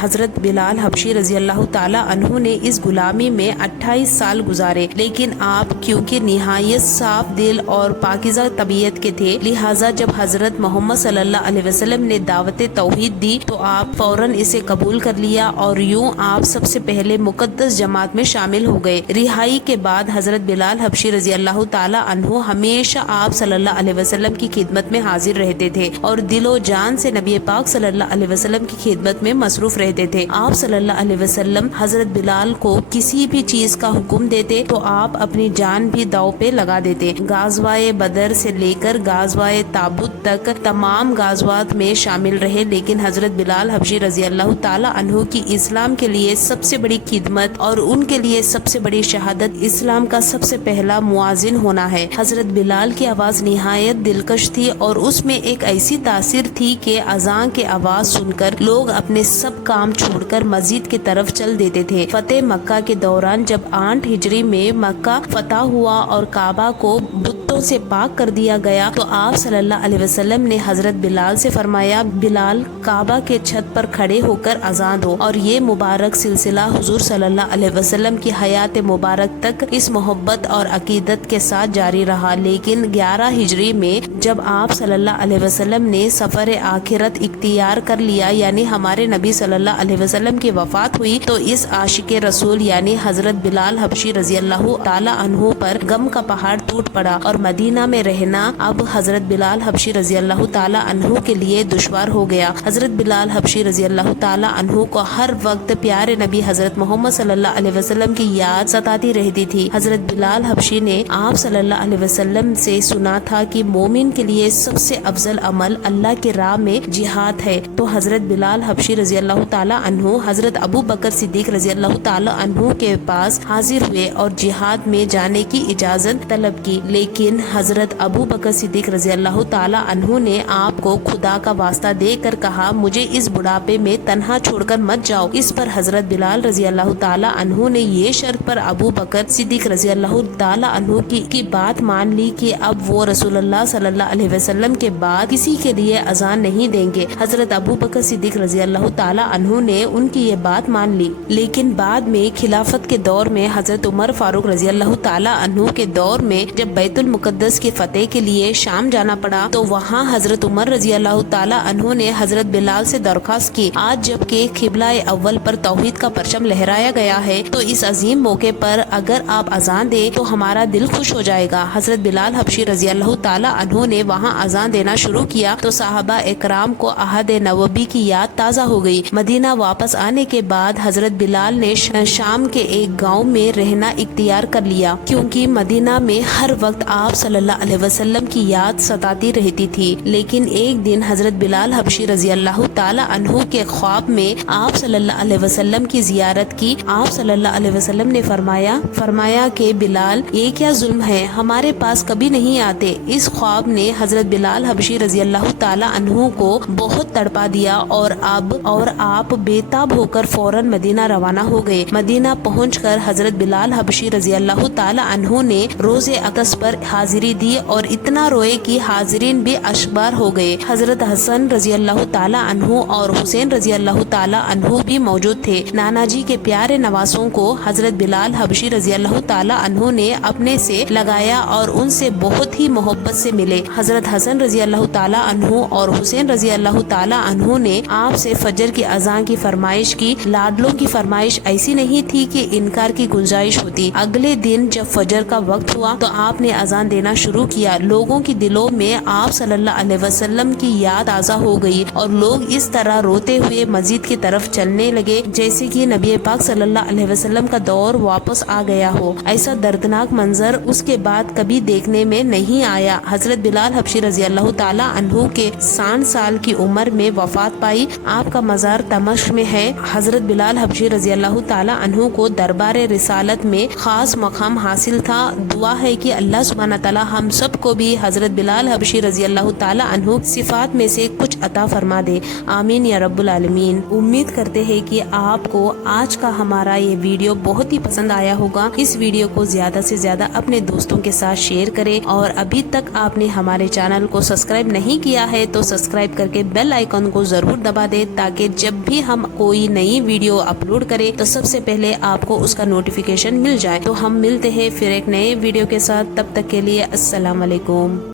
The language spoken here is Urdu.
حضرت بلال حبشی رضی اللہ تعالی عنہ نے اس غلامی میں 28 سال گزارے، لیکن آپ کیونکہ نہایت صاف دل اور پاکیزہ طبیعت کے تھے، لہٰذا جب حضرت محمد صلی اللہ علیہ وسلم نے دعوت توحید دی تو آپ فوراً اسے قبول کر لیا اور یوں آپ سب سے پہلے مقدس جماعت میں شامل ہو گئے۔ رہائی کے بعد حضرت بلال حبشی رضی اللہ تعالی عنہ ہمیشہ آپ صلی اللہ علیہ وسلم کی خدمت میں حاضر رہتے تھے اور دل و جان سے نبی پاک صلی اللہ علیہ وسلم کی خدمت میں مصروف رہتے تھے۔ آپ صلی اللہ علیہ وسلم حضرت بلال کو کسی بھی چیز کا حکم دیتے تو آپ اپنی جان بھی داؤ پہ لگا دیتے۔ غزوہ بدر سے لے کر غزوہ تابوت تک تمام غزوات میں شامل رہے، لیکن حضرت بلال حبشی رضی اللہ تعالی عنہ کی اسلام کے لیے سب سے بڑی خدمت اور ان کے لیے سب سے بڑی شہادت اسلام کا سب سے پہلا مؤذن ہونا ہے۔ حضرت بلال کی آواز نہایت دلکش تھی اور اس میں ایک ایسی تاثیر تھی کہ اذان کی آواز سن کر لوگ اپنے سب کام چھوڑ کر مسجد کی طرف چل دیتے تھے۔ فتح مکہ کے دوران جب 8 ہجری میں مکہ فتح ہوا اور کعبہ کو بتوں سے پاک کر دیا گیا تو آپ صلی اللہ علیہ وسلم نے حضرت بلال سے فرمایا، بلال کعبہ کے چھت پر کھڑے ہو کر اذان دو، اور یہ مبارک سلسلہ حضور صلی اللہ علیہ وسلم کی حیات مبارک تک اس محبت اور عقیدت کے ساتھ جاری رہا۔ لیکن 11 ہجری میں جب آپ صلی اللہ علیہ وسلم نے سفر آخرت اختیار کر لیا، یعنی ہمارے نبی صلی اللہ علیہ وسلم کی وفات ہوئی، تو اس عاشق رسول یعنی حضرت بلال حبشی رضی اللہ تعالی عنہ پر غم کا پہاڑ ٹوٹ پڑا اور مدینہ میں رہنا اب حضرت بلال حبشی رضی اللہ تعالی عنہ کے لیے دشوار ہو گیا۔ حضرت بلال حبشی رضی اللہ تعالی عنہ کو ہر وقت پیارے نبی حضرت محمد صلی اللہ علیہ وسلم کی یاد ستاتی رہتی تھی۔ حضرت بلال حبشی نے آپ صلی اللہ علیہ وسلم سے سنا تھا کہ مومن کے لیے سب سے افضل عمل اللہ کی راہ میں جہاد ہے، تو حضرت بلال حبشی رضی اللہ تعالی عنہ حضرت ابو بکر صدیق رضی اللہ تعالی عنہ کے پاس حاضر ہوئے اور جہاد میں جانے کی اجازت طلب کی، لیکن حضرت ابو بکر صدیق رضی اللہ تعالی عنہ نے آپ کو خدا کا واسطہ دے کر کہا، مجھے اس بڑھاپے میں تنہا چھوڑ کر مت جاؤ۔ اس پر حضرت بلال رضی اللہ تعالی عنہ نے یہ شرط پر ابو بکر صدیق رضی اللہ تعالی عنہ کی بات مان لی کہ اب وہ رسول اللہ صلی اللہ علیہ وسلم کے بعد کسی کے لیے اذان نہیں دیں گے۔ حضرت ابو بکر صدیق رضی اللہ تعالی عنہ نے ان کی یہ بات مان لی، لیکن بعد میں خلافت کے دور میں حضرت عمر فاروق رضی اللہ تعالی عنہ کے دور میں جب بیت المقدس کی فتح کے لیے شام جانا پڑا تو وہاں حضرت عمر رضی اللہ تعالی عنہ نے حضرت بلال سے درخواست کی، آج جب کہ قبلہ اول پر توحید کا پرچم لہرایا گیا ہے تو اس عظیم موقع پر اگر آپ اذان دیں تو ہمارا دل خوش ہو جائے گا۔ حضرت بلال حبشی رضی اللہ تعالی عنہ نے وہاں اذان دینا شروع کیا تو صحابہ اکرام کو عہد نبوی کی یاد تازہ ہو گئی۔ مدینہ واپس آنے کے بعد حضرت بلال نے شام کے ایک گاؤں میں رہنا اختیار کر لیا، کیونکہ مدینہ میں ہر وقت آپ صلی اللہ علیہ وسلم کی یاد ستاتی رہتی تھی۔ لیکن ایک دن حضرت بلال حبشی رضی اللہ تعالی عنہ کے خواب میں آپ صلی اللہ علیہ وسلم کی زیارت کی۔ آپ صلی اللہ علیہ وسلم نے فرمایا کہ بلال، یہ کیا ظلم ہے، ہمارے پاس کبھی نہیں آتے۔ اس خواب نے حضرت بلال حبشی رضی اللہ تعالی عنہ کو بہت تڑپا دیا اور آپ بے تاب ہو کر فوراً مدینہ روانہ ہو گئے۔ مدینہ پہنچ کر حضرت بلال حبشی رضی اللہ تعالی عنہ نے روز اقدس پر حاضری دی اور اتنا روئے کہ حاضرین بھی اشبار ہو گئے۔ حضرت حسن رضی اللہ تعالی عنہ اور حسین رضی اللہ تعالی عنہ بھی موجود تھے۔ نانا جی کے پیارے نواسوں کو حضرت بلال حبشی رضی اللہ تعالی عنہ نے اپنے سے لگایا اور ان سے بہت ہی محبت سے ملے۔ حضرت حسن رضی اللہ تعالی عنہ اور حسین رضی اللہ تعالی عنہ نے آپ سے فجر کی اذان کی فرمائش کی۔ لاڈلوں کی فرمائش ایسی نہیں تھی کہ انکار کی گنجائش ہوتی۔ اگلے دن جب فجر کا وقت ہوا تو آپ نے اذان دینا شروع کیا۔ لوگوں کے دلوں میں آپ صلی اللہ علیہ وسلم کی یاد تازہ ہو گئی اور لوگ اس طرح روتے ہوئے مسجد کی طرف چلنے لگے جیسے کہ نبی پاک صلی اللہ علیہ وسلم کا دور واپس آ گیا ہو۔ ایسا دردناک منظر اس کے بعد کبھی دیکھنے میں نہیں آیا۔ حضرت بلال حبشی رضی اللہ تعالی عنہ کے 60 سال کی عمر میں وفات پائی۔ آپ کا مزار دمشق میں ہے۔ حضرت بلال حبشی رضی اللہ تعالی عنہ کو دربار رسالت میں خاص مقام حاصل تھا۔ دعا ہے کہ اللہ سبحانہ تعالی ہم سب کو بھی حضرت بلال حبشی رضی اللہ تعالی عنہ صفات میں سے کچھ عطا فرما دے، آمین یا رب العالمین۔ امید کرتے ہیں کہ آپ کو آج کا ہمارا یہ ویڈیو بہت ہی پسند آیا ہوگا۔ اس ویڈیو کو زیادہ سے زیادہ اپنے دوستوں کے ساتھ شیئر کریں اور ابھی تک آپ نے ہمارے چینل کو سبسکرائب نہیں کیا ہے تو سبسکرائب کر کے بیل آئیکن کو ضرور دبا دے تاکہ جب بھی ہم کوئی نئی ویڈیو اپلوڈ کریں تو سب سے پہلے آپ کو اس کا نوٹیفیکیشن مل جائے۔ تو ہم ملتے ہیں پھر ایک نئے ویڈیو کے ساتھ، تب تک کے لیے السلام علیکم۔